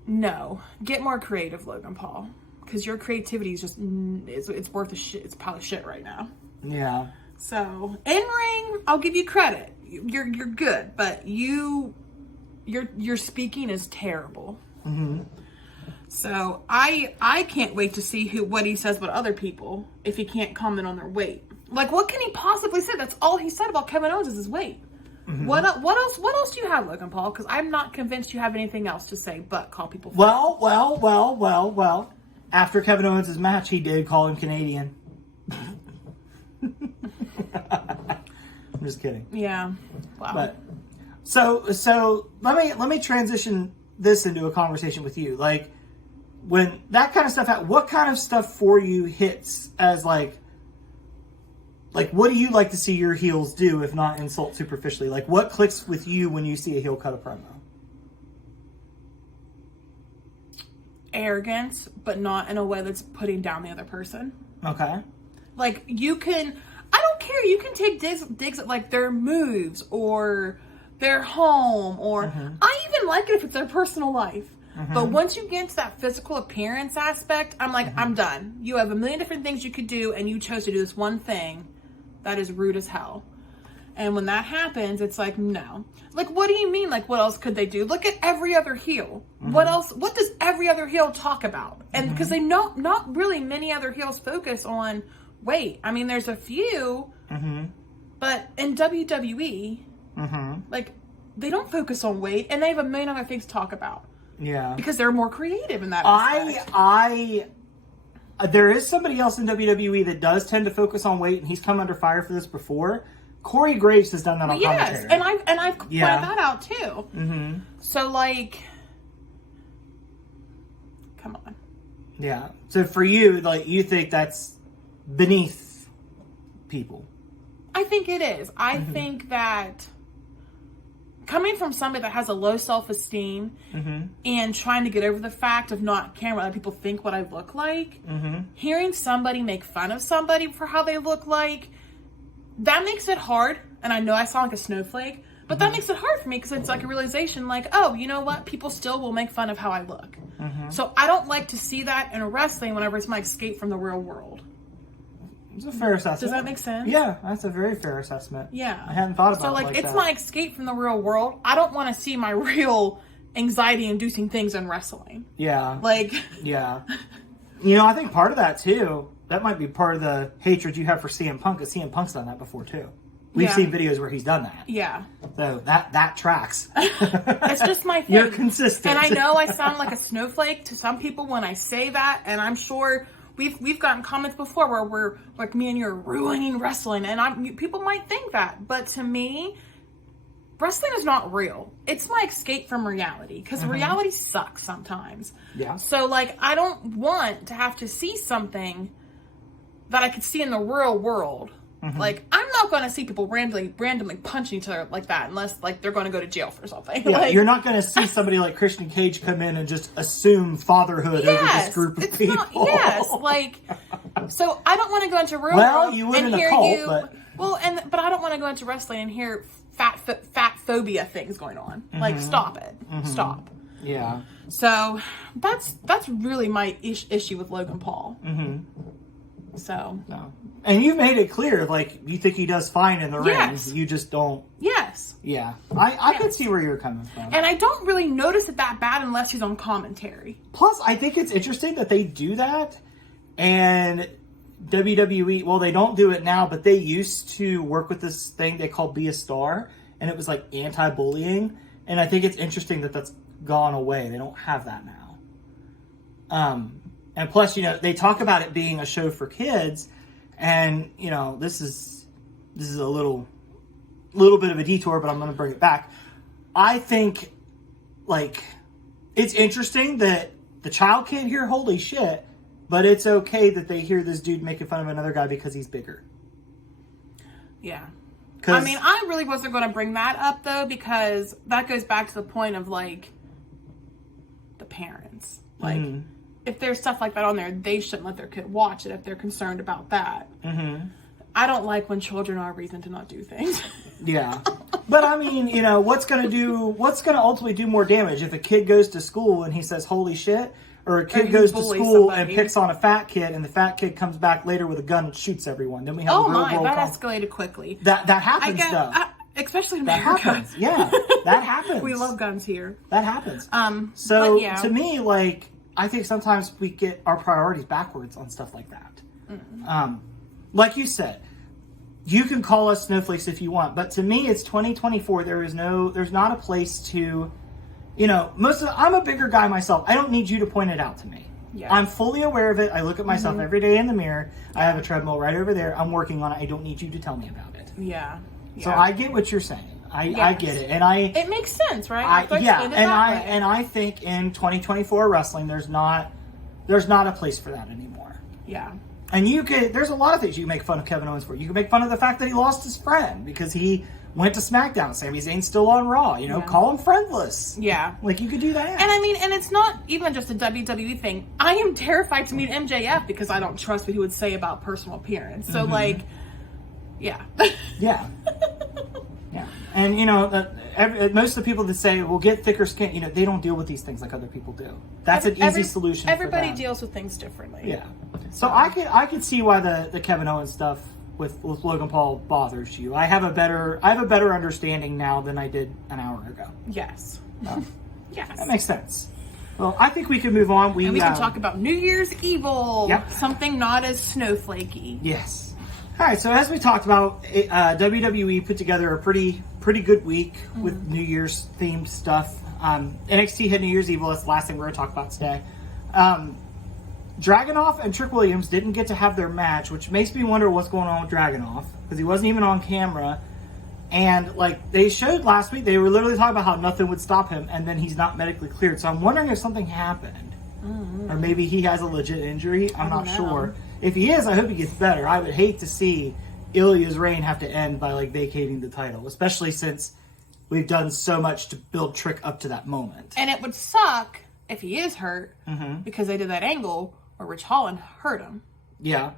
no, get more creative, Logan Paul, because your creativity is just it's worth a shit. It's a pile of shit right now. Yeah. So in ring, I'll give you credit. You're good, but your speaking is terrible. So I can't wait to see what he says about other people if he can't comment on their weight. What can he possibly say? That's all he said about Kevin Owens is his weight. What else do you have, Logan Paul? Because I'm not convinced you have anything else to say but call people fat. Well. After Kevin Owens' match, he did call him Canadian. I'm just kidding. Yeah. Wow. But so let me transition this into a conversation with you. When that kind of stuff happens, what kind of stuff for you hits as what do you like to see your heels do if not insult superficially? What clicks with you when you see a heel cut a promo? arrogance, but not in a way that's putting down the other person. Okay. Like, you can, I don't care, you can take digs at, like, their moves, or their home, or, I even like it if it's their personal life. But once you get into that physical appearance aspect, I'm like, I'm done. You have a million different things you could do, and you chose to do this one thing that is rude as hell. And when that happens, it's like, no. Like, what do you mean? Like, what else could they do? Look at every other heel. What else? What does every other heel talk about? And because they know, not really many other heels focus on weight. I mean, there's a few, but in WWE, like, they don't focus on weight, and they have a million other things to talk about. Yeah. Because they're more creative in that aspect. There is somebody else in WWE that does tend to focus on weight, and he's come under fire for this before. Corey Graves has done that on commentary. Yes, and I've pointed that out too. So, like, come on. Yeah. So for you, like, you think that's beneath people? I think it is. I think that coming from somebody that has a low self-esteem and trying to get over the fact of not caring what other people think what I look like, hearing somebody make fun of somebody for how they look like, that makes it hard. And I know I sound like a snowflake, but that makes it hard for me because it's like a realization like, oh, you know what? People still will make fun of how I look. So I don't like to see that in wrestling whenever it's my escape from the real world. It's a fair assessment. Does that make sense? Yeah, that's a very fair assessment. Yeah. I hadn't thought about it so, like it's that. My escape from the real world. I don't want to see my real anxiety-inducing things in wrestling. Yeah. Like. Yeah. You know, I think part of that, too, that might be part of the hatred you have for CM Punk, because CM Punk's done that before, too. We've seen videos where he's done that. Yeah. So that tracks. It's just my thing. You're consistent. And I know I sound like a snowflake to some people when I say that, and I'm sure we've gotten comments before where we're like, me and you're ruining wrestling, and people might think that, but to me, wrestling is not real. It's my escape from reality, because reality sucks sometimes. Yeah. So, like, I don't want to have to see something that I could see in the real world. Like, I'm not going to see people randomly punching each other like that unless, like, they're going to go to jail for something. Yeah, like, you're not going to see somebody like Christian Cage come in and just assume fatherhood over this group of people. Like, so I don't want to go into real world you would and in a hear cult, but I don't want to go into wrestling and hear fat phobia things going on. Like, stop it. Stop. Yeah. So that's really my issue with Logan Paul. So. No. And you've made it clear, like, you think he does fine in the ring. You just don't. Yes. Yeah. I could see where you're coming from. And I don't really notice it that bad unless he's on commentary. Plus, I think it's interesting that they do that. And WWE, well, they don't do it now, but they used to work with this thing they call Be a Star. And it was like anti-bullying. And I think it's interesting that that's gone away. They don't have that now. And plus, you know, they talk about it being a show for kids. And, you know, this is a little bit of a detour, but I'm going to bring it back. I think, like, it's interesting that the child can't hear holy shit, but it's okay that they hear this dude making fun of another guy because he's bigger. Yeah. I mean, I really wasn't going to bring that up, though, because that goes back to the point of, like, the parents. Like, if there's stuff like that on there, they shouldn't let their kid watch it if they're concerned about that. I don't like when children are a reason to not do things. Yeah. But I mean, you know, what's going to ultimately do more damage if a kid goes to school and he says, holy shit, or a kid goes to school and picks on a fat kid and the fat kid comes back later with a gun and shoots everyone. Then we have a real world that escalated quickly. That happens, though. Especially in America. That happens. Yeah. That happens. We love guns here. That happens. To me, like, I think sometimes we get our priorities backwards on stuff like that. Like you said, you can call us snowflakes if you want, but to me, it's 2024. There's not a place to, you know, I'm a bigger guy myself. I don't need you to point it out to me. Yeah. I'm fully aware of it. I look at myself every day in the mirror. I have a treadmill right over there. I'm working on it. I don't need you to tell me about it. Yeah. So I get what you're saying. I get it, and it makes sense, right? I think in 2024 wrestling, there's not a place for that anymore. Yeah. And there's a lot of things you can make fun of Kevin Owens for. You can make fun of the fact that he lost his friend because he went to SmackDown. Sami Zayn's still on Raw. You know, call him friendless. Yeah. Like, you could do that. And I mean, and it's not even just a WWE thing. I am terrified to meet MJF because I don't trust what he would say about personal appearance. So, like, yeah. Yeah. Yeah. And, you know, most of the people that say, well, get thicker skin, you know, they don't deal with these things like other people do. That's an easy solution. Everybody deals with things differently. Yeah. So I could see why the Kevin Owens stuff with Logan Paul bothers you. I have a better understanding now than I did an hour ago. Yes. Yes. That makes sense. Well, I think we can move on. We can talk about New Year's Evil. Yep. Something not as snowflakey. Yes. All right, so as we talked about, WWE put together a pretty good week with New Year's themed stuff. NXT had New Year's Evil. That's the last thing we're going to talk about today. Dragunov and Trick Williams didn't get to have their match, which makes me wonder what's going on with Dragunov, because he wasn't even on camera. And like they showed last week, they were literally talking about how nothing would stop him, and then he's not medically cleared. So I'm wondering if something happened, or maybe he has a legit injury. I'm not sure. If he is, I hope he gets better. I would hate to see Ilya's reign have to end by like vacating the title, especially since we've done so much to build Trick up to that moment. And it would suck if he is hurt because they did that angle where Rich Holland hurt him. Yeah.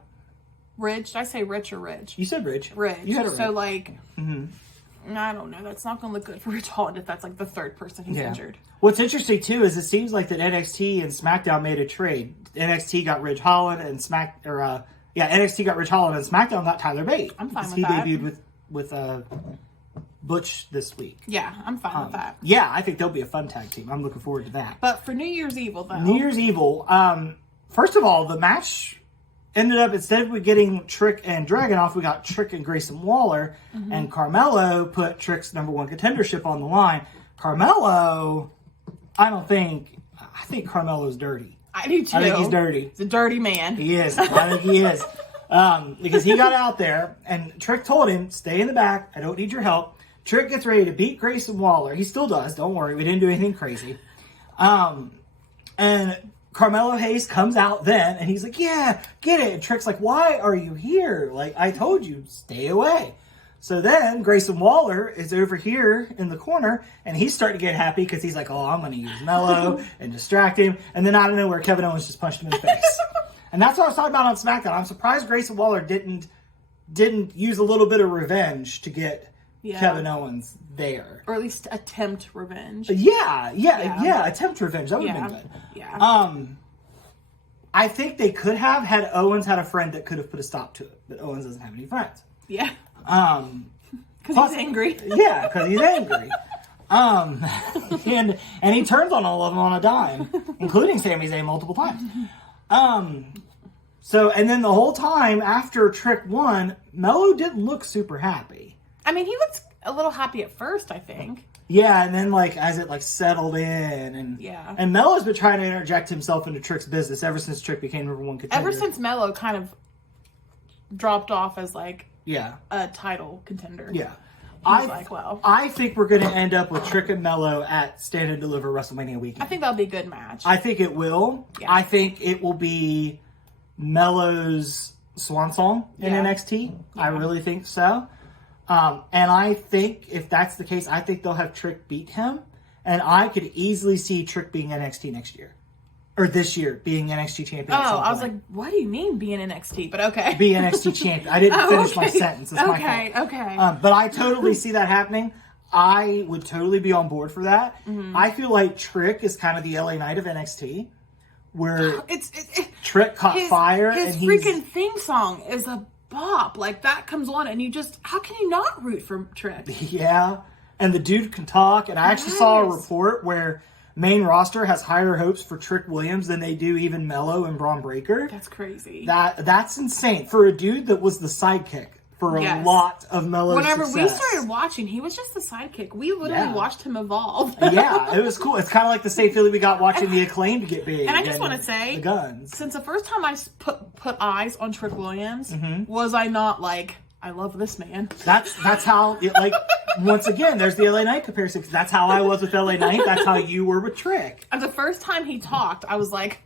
Ridge? Did I say Rich or Ridge? You said Ridge. Ridge. You had it so right. like, I don't know. That's not going to look good for Rich Holland if that's like the third person he's injured. What's interesting too is it seems like that NXT and SmackDown made a trade. NXT got Ridge Holland and NXT got Ridge Holland and SmackDown got Tyler Bate. I'm fine with he that. He debuted with Butch this week. Yeah, I'm fine with that. Yeah, I think they'll be a fun tag team. I'm looking forward to that. But for New Year's Evil, though. New Year's Evil. First of all, the match ended up, instead of getting Trick and Dragunov, we got Trick and Grayson Waller. And Carmelo put Trick's number one contendership on the line. Carmelo, I think Carmelo's dirty. I do too. I think he's dirty. He's a dirty man. He is. I think he is. Because he got out there and Trick told him, stay in the back. I don't need your help. Trick gets ready to beat Grayson Waller. He still does. Don't worry. We didn't do anything crazy. And Carmelo Hayes comes out then and he's like, yeah, get it. And Trick's like, why are you here? Like, I told you, stay away. So then Grayson Waller is over here in the corner and he's starting to get happy because he's like, oh, I'm going to use Mello and distract him. And then out of nowhere, Kevin Owens just punched him in the face. And that's what I was talking about on SmackDown. I'm surprised Grayson Waller didn't use a little bit of revenge to get Kevin Owens there. Or at least attempt revenge. Yeah. Attempt revenge. That would have been good. Yeah. I think they could have had Owens had a friend that could have put a stop to it. But Owens doesn't have any friends. Yeah. Because he's angry. Yeah, because he's angry. And he turns on all of them on a dime, including Sami Zayn multiple times. So, and then the whole time after Trick won, Mello didn't look super happy. I mean, he looks a little happy at first, I think. Yeah, and then like as it like settled in, and Mello's been trying to interject himself into Trick's business ever since Trick became number one contender. Ever since Mello kind of dropped off as like a title contender. Yeah. I think we're going to end up with Trick and Mello at Stand and Deliver WrestleMania weekend. I think that'll be a good match. I think it will. Yeah. I think it will be Mello's swan song in NXT. Yeah. I really think so. And I think if that's the case, I think they'll have Trick beat him. And I could easily see Trick being NXT next year. Or this year, being NXT champion. Oh, I was like, what do you mean being NXT? But okay. Be NXT champion. I didn't finish my sentence. That's my fault. Okay. But I totally see that happening. I would totally be on board for that. Mm-hmm. I feel like Trick is kind of the LA Knight of NXT. Where Trick caught fire. His and freaking theme song is a bop. Like, that comes on and you just, how can you not root for Trick? Yeah. And the dude can talk. And I actually saw a report where main roster has higher hopes for Trick Williams than they do even Mello and Braun Breaker. That's crazy. That's insane. For a dude that was the sidekick for a lot of Mello's Whenever success. we started watching, he was just the sidekick. We literally watched him evolve. Yeah, it was cool. It's kind of like the same feeling we got watching the Acclaimed get big. And I just want to say, the Guns. Since the first time I put eyes on Trick Williams, was I not like, I love this man. That's how, once again, there's the LA Knight comparison. That's how I was with LA Knight. That's how you were with Trick. And the first time he talked, I was like,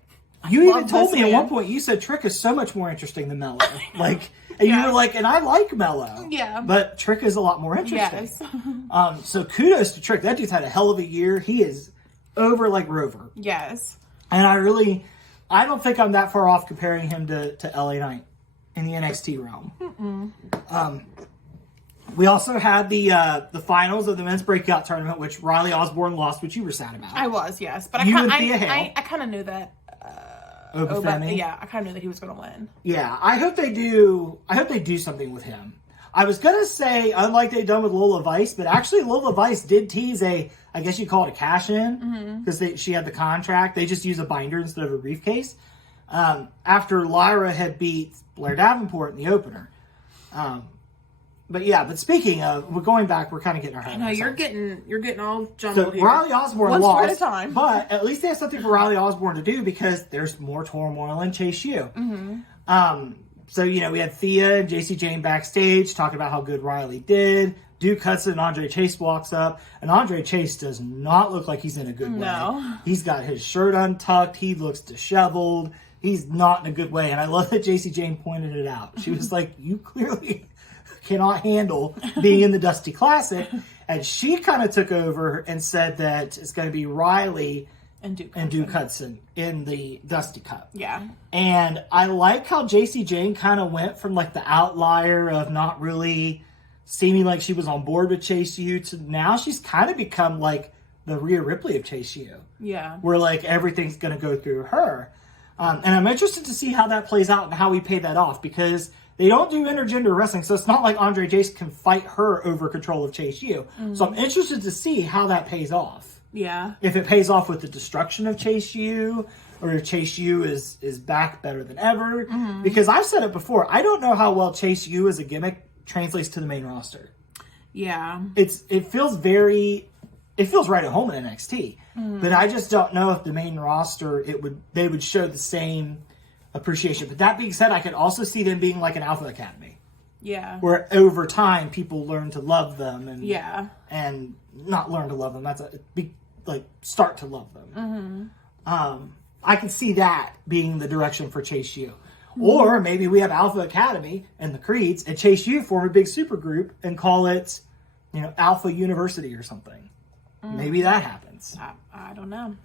You even Love told this me at man. one point, you said Trick is so much more interesting than Mello. Like, and you were like, and I like Mello. Yeah. But Trick is a lot more interesting. Yes. So kudos to Trick. That dude's had a hell of a year. He is over like Rover. Yes. And I don't think I'm that far off comparing him to LA Knight in the NXT realm. We also had the finals of the men's breakout tournament, which Riley Osborne lost, which you were sad about. I was, yes. But You and I Thea Hale. kind of knew that. Obafemi. Yeah, I kind of knew that he was going to win. Yeah, I hope they do something with him. I was going to say, unlike they've done with Lola Vice, but actually Lola Vice did tease I guess you call it a cash-in, because she had the contract. They just use a binder instead of a briefcase. After Lyra had beat Blair Davenport in the opener. But speaking of, we're going back, we're kind of getting our head. No, you're getting all jumbled So here. Riley Osborne One lost, story at a time. but at least they have something for Riley Osborne to do because there's more turmoil in Chase U. So, we had Thea and JC Jane backstage talking about how good Riley did. Duke Hudson and Andre Chase walks up, and Andre Chase does not look like he's in a good way. No. He's got his shirt untucked. He looks disheveled. He's not in a good way. And I love that JC Jane pointed it out. She was like, you clearly cannot handle being in the Dusty Classic. And she kind of took over and said that it's going to be Riley and Duke Hudson in the Dusty Cup. Yeah. And I like how JC Jane kind of went from like the outlier of not really seeming like she was on board with Chase U to now she's kind of become like the Rhea Ripley of Chase U. Yeah. Where like everything's going to go through her. And I'm interested to see how that plays out and how we pay that off because they don't do intergender wrestling, so it's not like Andre Chase can fight her over control of Chase U. So I'm interested to see how that pays off. Yeah. If it pays off with the destruction of Chase U, or if Chase U is back better than ever. Because I've said it before, I don't know how well Chase U as a gimmick translates to the main roster. Yeah. It feels right at home in NXT. But I just don't know if the main roster they would show the same appreciation. But that being said, I could also see them being like an Alpha Academy. Yeah. Where over time people learn to love them and not learn to love them. Start to love them. I can see that being the direction for Chase U. Or maybe we have Alpha Academy and the Creeds and Chase U form a big super group and call it, Alpha University or something. Maybe that happens. I don't know.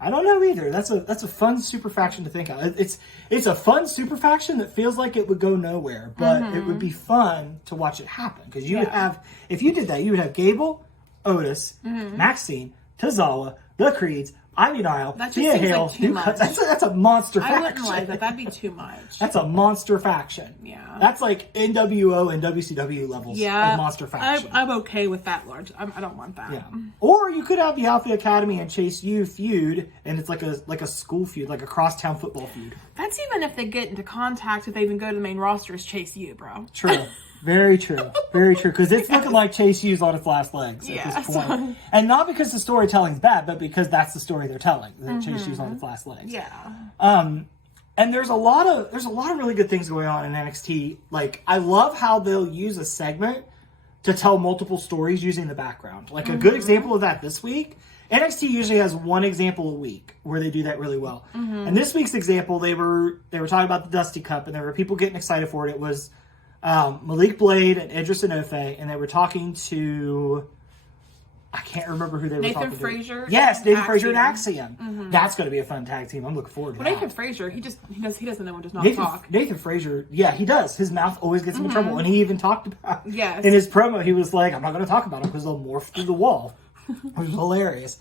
I don't know either. That's a fun super faction to think of. It's a fun super faction that feels like it would go nowhere, but it would be fun to watch it happen because you would have, if you did that, you would have Gable, Otis, Maxine, Tozawa, the Creeds, Ivy Nile, Thea Hale, Duke Hudson. That's a monster faction. I wouldn't like that. That'd be too much. That's a monster faction. Yeah. That's like NWO and WCW levels of monster faction. I'm okay with that large. I don't want that. Yeah. Or you could have the Alpha Academy and Chase U feud, and it's like a school feud, like a crosstown football feud. That's even if they get into contact, if they even go to the main roster as Chase U, bro. True. Very true. Very true. Because it's looking like Chase U's on its last legs at this point. So... And not because the storytelling's bad, but because that's the story they're telling. That Chase U's on its last legs. Yeah. And there's a lot of really good things going on in NXT. Like, I love how they'll use a segment to tell multiple stories using the background. Like, a good example of that this week, NXT usually has one example a week where they do that really well. And this week's example, they were talking about the Dusty Cup, and there were people getting excited for it. It was Malik Blade and Idris Enofe, and they were talking to... I can't remember who they were talking to. Nathan Frazier. Yes, Nathan Frazier and Axiom. That's going to be a fun tag team. I'm looking forward to that. Nathan Frazier, he doesn't know when to not talk. Nathan Frazier, yeah, he does. His mouth always gets him in trouble, and he even talked about in his promo. He was like, "I'm not going to talk about him because they'll morph through the wall." It was hilarious.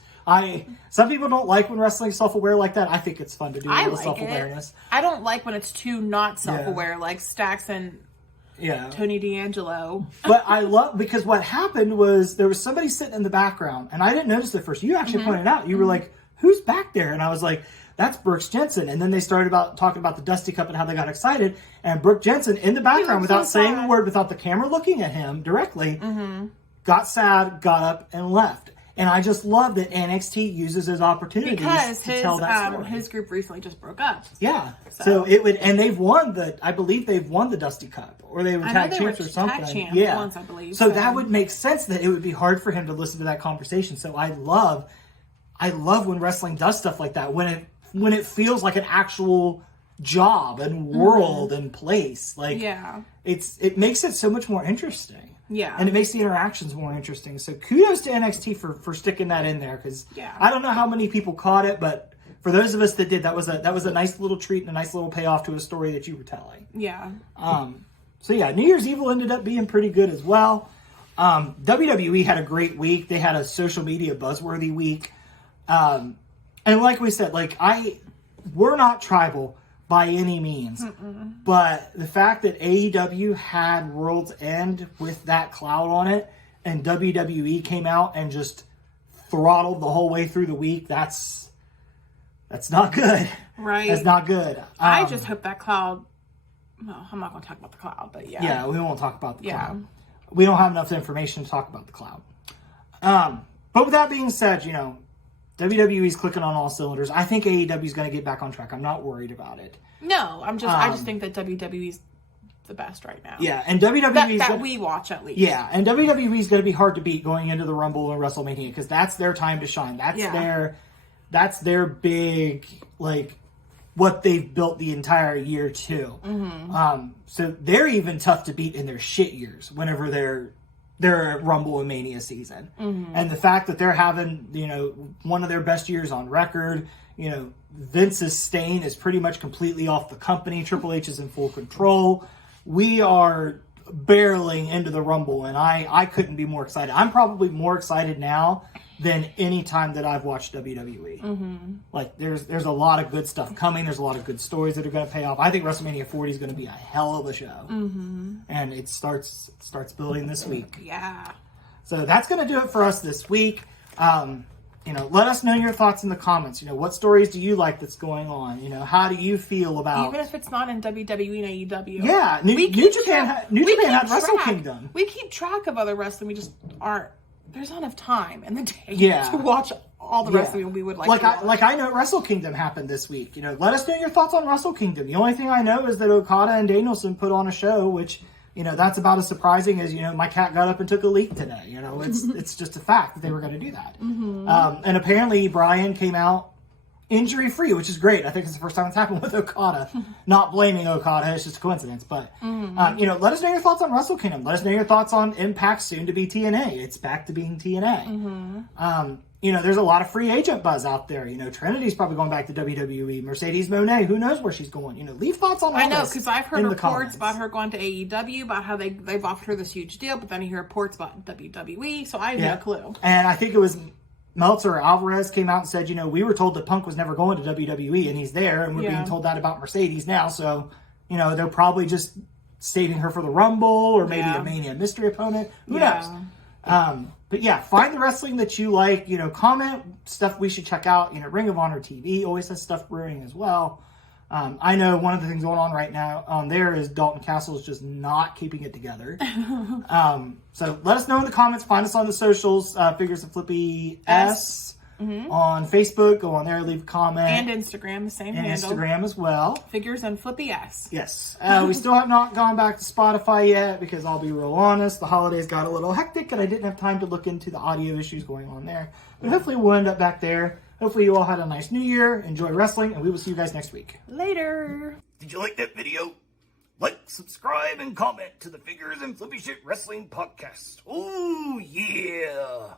Some people don't like when wrestling's self-aware like that. I think it's fun to do a little self-awareness. I don't like when it's too not self-aware, like Stax and Tony D'Angelo. But I love, because what happened was there was somebody sitting in the background, and I didn't notice it at first. You actually pointed out. You were like, who's back there? And I was like, that's Brooks Jensen. And then they started talking about the Dusty Cup and how they got excited. And Brooks Jensen in the background, without saying a word, without the camera looking at him directly, got sad, got up, and left. And I just love that NXT uses those opportunities to tell that story. His group recently just broke up. Yeah. So it would, and I believe they've won the Dusty Cup, or they were tag champs or something. Tag champs once, I believe. So that would make sense that it would be hard for him to listen to that conversation. So I love when wrestling does stuff like that, when it when it feels like an actual job and world and place. Like, it makes it so much more interesting. Yeah. And it makes the interactions more interesting. So kudos to NXT for sticking that in there, because I don't know how many people caught it, but for those of us that did, that was a nice little treat and a nice little payoff to a story that you were telling. Yeah. So yeah, New Year's Evil ended up being pretty good as well. WWE had a great week. They had a social media buzzworthy week. And like we said, like we're not tribal by any means. But the fact that AEW had World's End with that cloud on it, and WWE came out and just throttled the whole way through the week, that's not good. Right. That's not good. I just hope that cloud... No, I'm not going to talk about the cloud, but yeah. Yeah, we won't talk about the cloud. We don't have enough information to talk about the cloud. But with that being said, you know, WWE's clicking on all cylinders. I think AEW's going to get back on track. I'm not worried about it. No, I just think that WWE's the best right now. Yeah, and WWE's... That we watch, at least. Yeah, and WWE's going to be hard to beat going into the Rumble and WrestleMania, because that's their time to shine. That's their big, like, what they've built the entire year to. So they're even tough to beat in their shit years whenever they're Rumble and Mania season. And the fact that they're having, you know, one of their best years on record, you know, Vince's stain is pretty much completely off the company. Triple H is in full control. We are barreling into the Rumble, and I couldn't be more excited. I'm probably more excited now than any time that I've watched WWE. Like, there's a lot of good stuff coming. There's a lot of good stories that are going to pay off. I think WrestleMania 40 is going to be a hell of a show. And it starts building this week. Yeah. So that's going to do it for us this week. You know, let us know your thoughts in the comments. You know, what stories do you like that's going on? You know, how do you feel about... Even if it's not in WWE and AEW. Yeah. New Japan had Wrestle Kingdom. We keep track of other wrestling. We just aren't... There's not enough time in the day to watch all the wrestling we would like to watch. I know Wrestle Kingdom happened this week. You know, let us know your thoughts on Wrestle Kingdom. The only thing I know is that Okada and Danielson put on a show, which... You know, that's about as surprising as, you know, my cat got up and took a leak today. You know, it's just a fact that they were going to do that. And apparently Brian came out injury-free, which is great. I think it's the first time it's happened with Okada. Not blaming Okada, it's just a coincidence. But, you know, let us know your thoughts on Wrestle Kingdom. Let us know your thoughts on Impact, soon to be TNA. It's back to being TNA. You know, there's a lot of free agent buzz out there. You know, Trinity's probably going back to WWE. Mercedes Moné, who knows where she's going? You know, leave thoughts on all this. I know, because I've heard reports about her going to AEW, about how they've offered her this huge deal, but then you hear reports about WWE, so I have no clue. And I think it was Meltzer or Alvarez came out and said, you know, we were told that Punk was never going to WWE, and he's there, and we're being told that about Mercedes now. So, you know, they're probably just saving her for the Rumble, or maybe a Mania mystery opponent. Who knows? But yeah, find the wrestling that you like. You know, comment stuff we should check out. You know, Ring of Honor TV always has stuff brewing as well. I know one of the things going on right now on there is Dalton Castle is just not keeping it together. So let us know in the comments. Find us on the socials. Figures Flippy S. On Facebook, go on there, leave a comment. And Instagram, the same handle. Instagram as well. Figures and Flippy S. Yes. We still have not gone back to Spotify yet, because I'll be real honest, the holidays got a little hectic and I didn't have time to look into the audio issues going on there. But hopefully we'll end up back there. Hopefully you all had a nice new year, enjoy wrestling, and we will see you guys next week. Later. Did you like that video? Like, subscribe, and comment to the Figures and Flippy Shit Wrestling Podcast. Oh, yeah.